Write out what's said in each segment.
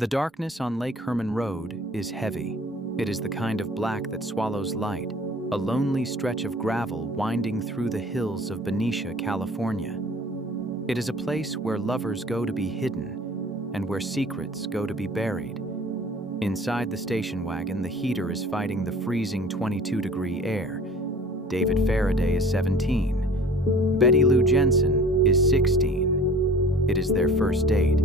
The darkness on Lake Herman Road is heavy. It is the kind of black that swallows light, a lonely stretch of gravel winding through the hills of Berryessa, California. It is a place where lovers go to be hidden and where secrets go to be buried. Inside the station wagon, the heater is fighting the freezing 22-degree air. David Faraday is 17. Betty Lou Jensen is 16. It is their first date.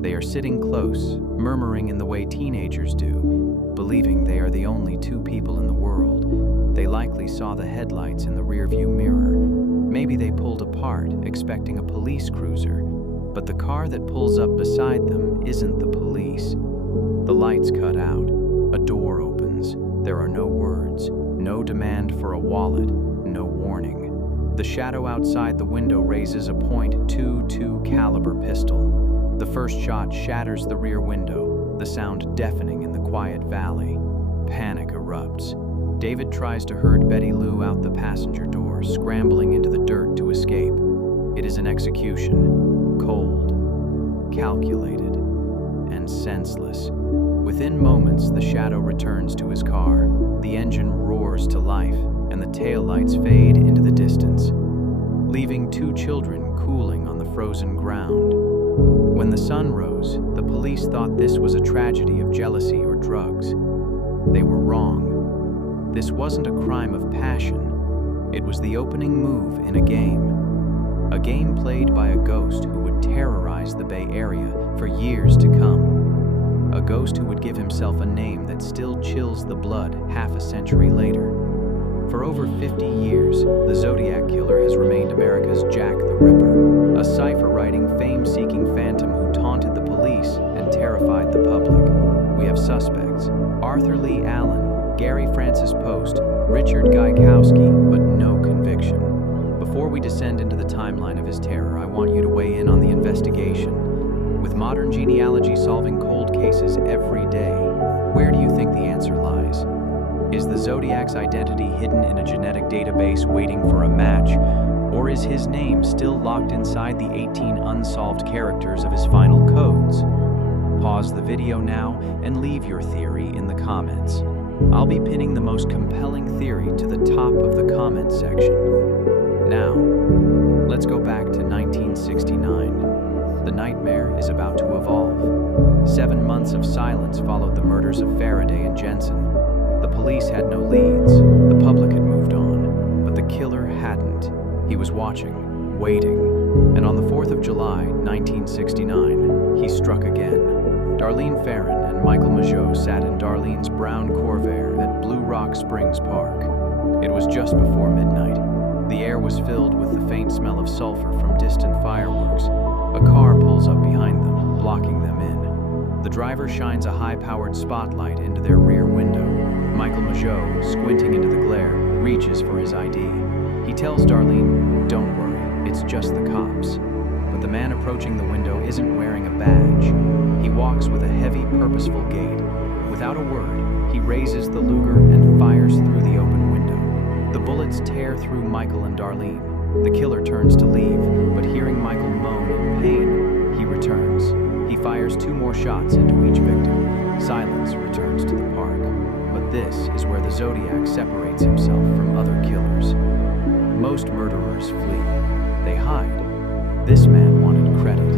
They are sitting close, murmuring in the way teenagers do, believing they are the only two people in the world. They likely saw the headlights in the rearview mirror. Maybe they pulled apart, expecting a police cruiser, but the car that pulls up beside them isn't the police. The lights cut out. A door opens. There are no words, no demand for a wallet, no warning. The shadow outside the window raises a .22 caliber pistol. The first shot shatters the rear window, the sound deafening in the quiet valley. Panic erupts. David tries to herd Betty Lou out the passenger door, scrambling into the dirt to escape. It is an execution. Cold, calculated, and senseless. Within moments, the shadow returns to his car. The engine roars to life, and the taillights fade into the distance, leaving two children cooling on the frozen ground. When the sun rose, the police thought this was a tragedy of jealousy or drugs. They were wrong. This wasn't a crime of passion. It was the opening move in a game played by a ghost who would terrorize the Bay Area for years to come. A ghost who would give himself a name that still chills the blood half a century later. For over 50 years, the Zodiac Killer has remained America's Jack the Ripper, a cipher-writing, fame-seeking phantom who taunted the police and terrified the public. We have suspects: Arthur Lee Allen, Gary Francis Post, Richard Gaikowski, but no conviction. Before we descend into the timeline of his terror, I want you to weigh in on the investigation. With modern genealogy solving cold cases every day, where do you think the answer lies? Is the Zodiac's identity hidden in a genetic database waiting for a match, or is his name still locked inside the 18 unsolved characters of his final codes? Pause the video now and leave your theory in the comments. I'll be pinning the most compelling theory to the top of the comment section. Now, let's go back to 1969. The nightmare is about to evolve. 7 months of silence followed the murders of Faraday and Jensen. The police had no leads. The public had moved on, but the killer hadn't. He was watching, waiting, and on the 4th of July, 1969, he struck again. Darlene Ferrin and Michael Mageau sat in Darlene's brown Corvair at Blue Rock Springs Park. It was just before midnight. The air was filled with the faint smell of sulfur from distant fireworks. A car pulls up behind them, blocking them in. The driver shines a high-powered spotlight into their rear window. Michael Mageau, squinting into the glare, reaches for his ID. He tells Darlene, "Don't worry, it's just the cops." But the man approaching the window isn't wearing a badge. He walks with a heavy, purposeful gait. Without a word, he raises the Luger and fires through the open window. The bullets tear through Michael and Darlene. The killer turns to leave, but hearing Michael moan in pain, he returns. He fires 2 more shots into each victim. Silence returns to the park. But this is where the Zodiac separates himself from other killers. Most murderers flee. They hide. This man wanted credit.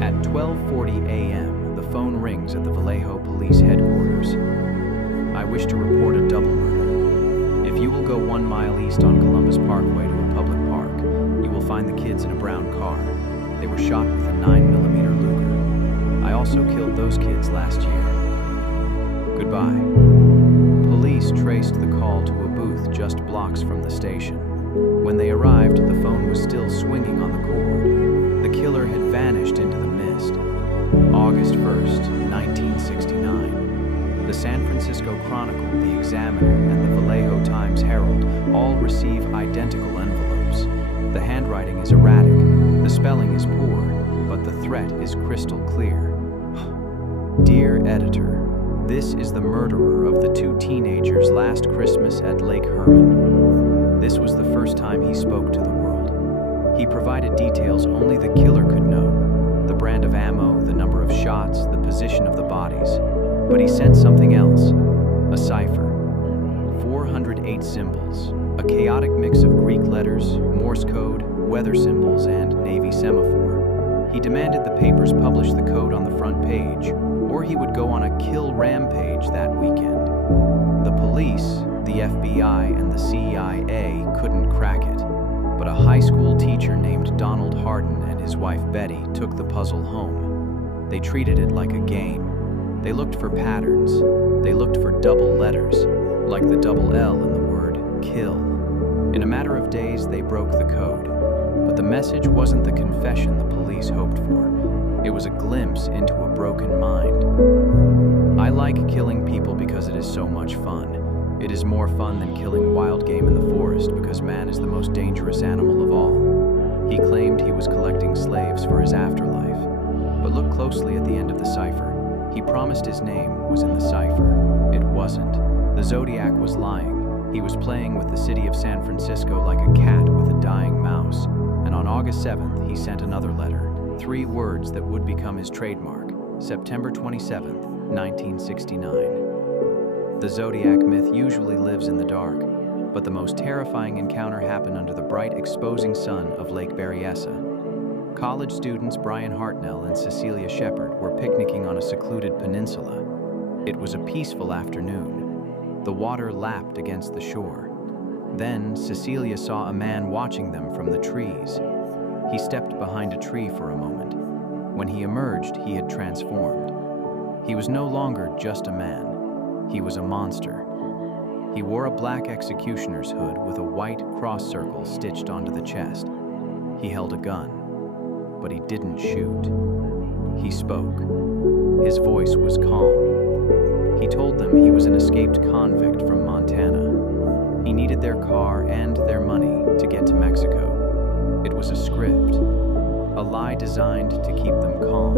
At 12:40 a.m., the phone rings at the Vallejo Police Headquarters. "I wish to report a double murder. If you will go 1 mile east on Columbus Parkway to a public park, you will find the kids in a brown car. They were shot with a 9mm Luger. I also killed those kids last year. Goodbye." Police traced the call to a booth just blocks from the station. When they arrived, the phone was still swinging on the cord. The killer had vanished into the mist. August 1st, 1969. The San Francisco Chronicle, the Examiner, and the Vallejo Times-Herald all receive identical envelopes. The handwriting is erratic, the spelling is poor, but the threat is crystal clear. Dear Editor, this is the murderer of the 2 teenagers last Christmas at Lake Herman. This was the first time he spoke to the world. He provided details only the killer could know. The brand of ammo, the number of shots, the position of the bodies. But he sent something else, a cipher. 408 symbols, a chaotic mix of Greek letters, Morse code, weather symbols, and Navy semaphore. He demanded the papers publish the code on the front page, or he would go on a kill rampage that weekend. The police, the FBI, and the CIA couldn't crack it, but a high school teacher named Donald Hardin and his wife Betty took the puzzle home. They treated it like a game. They looked for patterns. They looked for double letters, like the double L in the word kill. In a matter of days, they broke the code. But the message wasn't the confession the police hoped for. It was a glimpse into a broken mind. I like killing people because it is so much fun. It is more fun than killing wild game in the forest because man is the most dangerous animal of all. He claimed he was collecting slaves for his afterlife. But look closely at the end of the cipher. He promised his name was in the cipher. It wasn't. The Zodiac was lying. He was playing with the city of San Francisco like a cat with a dying mouse. And on August 7th, he sent another letter. 3 words that would become his trademark. September 27th, 1969. The Zodiac myth usually lives in the dark, but the most terrifying encounter happened under the bright, exposing sun of Lake Berryessa. College students Brian Hartnell and Cecilia Shepard were picnicking on a secluded peninsula. It was a peaceful afternoon. The water lapped against the shore. Then Cecilia saw a man watching them from the trees. He stepped behind a tree for a moment. When he emerged, he had transformed. He was no longer just a man. He was a monster. He wore a black executioner's hood with a white cross circle stitched onto the chest. He held a gun, but he didn't shoot. He spoke. His voice was calm. He told them he was an escaped convict from Montana. He needed their car and their money to get to Mexico. It was a script, a lie designed to keep them calm.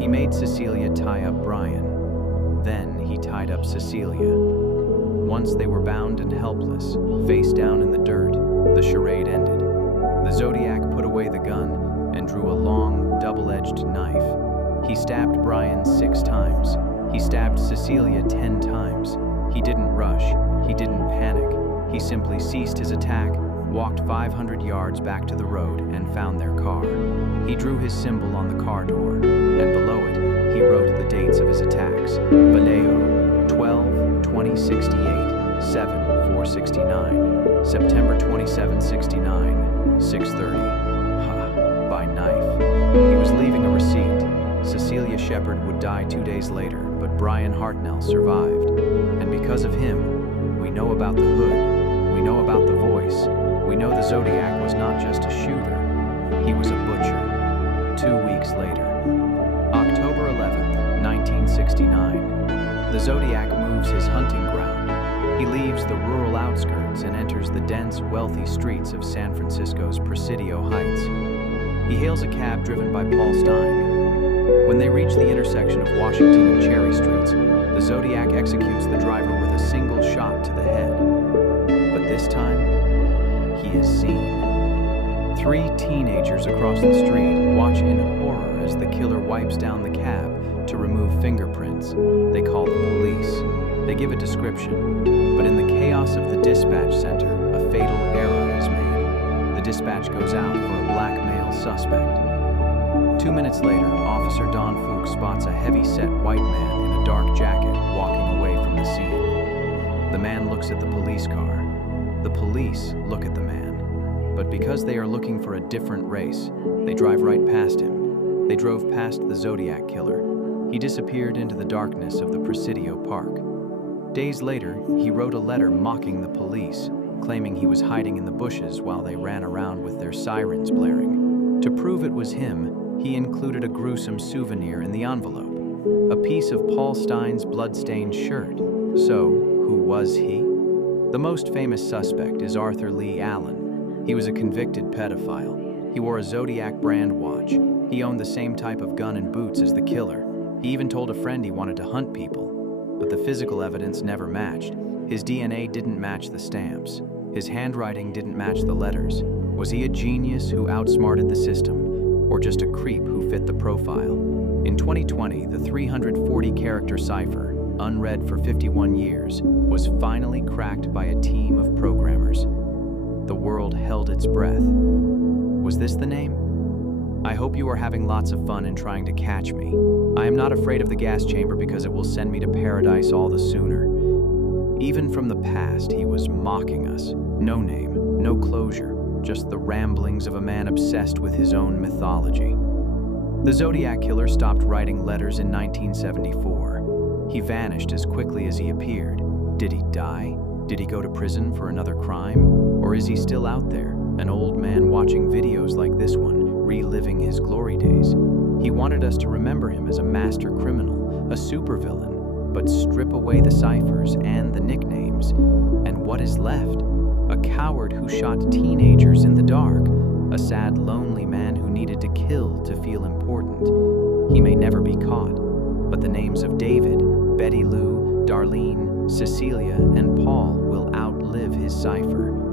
He made Cecilia tie up Brian. Then he tied up Cecilia. Once they were bound and helpless, face down in the dirt, the charade ended. The Zodiac put away the gun and drew a long, double-edged knife. He stabbed Brian 6 times. He stabbed Cecilia 10 times. He didn't rush. He didn't panic. He simply ceased his attack, walked 500 yards back to the road, and found their car. He drew his symbol on the car door, and below it, he wrote the dates of his attacks. Vallejo, 12/20/68, 7/4/69. September 27/69, 6:30. By knife. He was leaving a receipt. Cecilia Shepard would die 2 days later, but Brian Hartnell survived. And because of him, we know about the hood. We know about the voice. We know the Zodiac was not just a shooter. He was a butcher. 2 weeks later. October 11th, 1969. The Zodiac moves his hunting ground. He leaves the rural outskirts and enters the dense, wealthy streets of San Francisco's Presidio Heights. He hails a cab driven by Paul Stine. When they reach the intersection of Washington and Cherry Streets, the Zodiac executes the driver with a single shot to the head. But this time, he is seen. 3 teenagers across the street watch in horror as the killer wipes down the cab to remove fingerprints. They call the police. They give a description. But in the chaos of the dispatch center, a fatal error is made. The dispatch goes out for a black male suspect. 2 minutes later, Officer Don Fuchs spots a heavy-set white man in a dark jacket walking away from the scene. The man looks at the police car. The police look at the man. But because they are looking for a different race, they drive right past him. They drove past the Zodiac Killer. He disappeared into the darkness of the Presidio Park. Days later, he wrote a letter mocking the police, claiming he was hiding in the bushes while they ran around with their sirens blaring. To prove it was him, he included a gruesome souvenir in the envelope, a piece of Paul Stine's blood-stained shirt. So, who was he? The most famous suspect is Arthur Lee Allen. He was a convicted pedophile. He wore a Zodiac brand watch. He owned the same type of gun and boots as the killer. He even told a friend he wanted to hunt people. But the physical evidence never matched. His DNA didn't match the stamps. His handwriting didn't match the letters. Was he a genius who outsmarted the system, or just a creep who fit the profile? In 2020, the 340-character cipher, unread for 51 years, was finally cracked by a team of programmers. The world held its breath. Was this the name? I hope you are having lots of fun in trying to catch me. I am not afraid of the gas chamber because it will send me to paradise all the sooner. Even from the past, he was mocking us. No name, no closure, just the ramblings of a man obsessed with his own mythology. The Zodiac Killer stopped writing letters in 1974. He vanished as quickly as he appeared. Did he die? Did he go to prison for another crime? Or is he still out there, an old man watching videos like this one, reliving his glory days? He wanted us to remember him as a master criminal, a supervillain, but strip away the ciphers and the nicknames. And what is left? A coward who shot teenagers in the dark, a sad, lonely man who needed to kill to feel important. He may never be caught, but the names of David, Betty Lou, Darlene, Cecilia, and Paul will outlive his cipher.